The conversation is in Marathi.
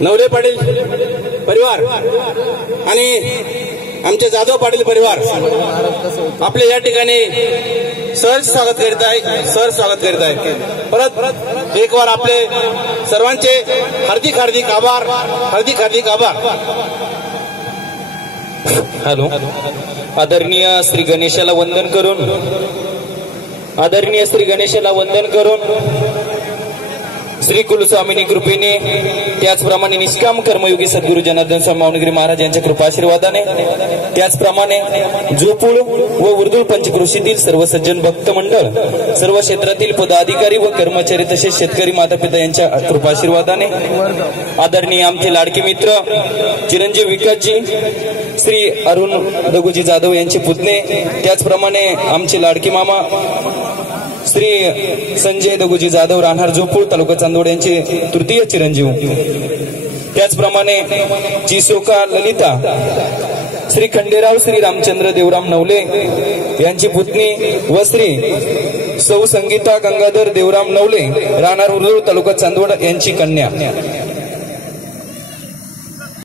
नवले पाटील परिवार आणि आमचे जाधव पाटील परिवार आपले या ठिकाणी सहर्ष स्वागत करीत आहे। परत एक बार आपले सर्वांचे हार्दिक आभार। हॅलो, आदरणीय श्री गणेशाला वंदन करून श्री कुलस्वामिनी कृपेने त्याचप्रमाणे निष्काम कर्मयोगी सद्गुरू जनार्दन स्वामी माऊलीगिरी महाराज यांच्या कृपाशीर्वादाने त्याचप्रमाणे जोपूळ व उर्दूळ पंचक्रोशीतील सर्व सज्जन भक्त मंडळ, सर्व क्षेत्रातील पदाधिकारी व कर्मचारी तसेच शेतकरी मातापिता यांच्या कृपाशीर्वादाने आदरणीय आमचे लाडके मित्र चिरंजीव विकासजी श्री अरुण दगुजी जाधव यांचे पुतणे, त्याचप्रमाणे आमचे लाडके मामा श्री संजय दगुजी जाधव राहणार जोपूळ तालुका चांदवड यांचे तृतीय चिरंजीव, त्याचप्रमाणे चिसोका ललिता श्री खंडेराव श्री रामचंद्र देवराम नवले यांची पुतणी व श्री सौ संगीता गंगाधर देवराम नवले राहणार उर्दूळ तालुका चांदवड यांची कन्या।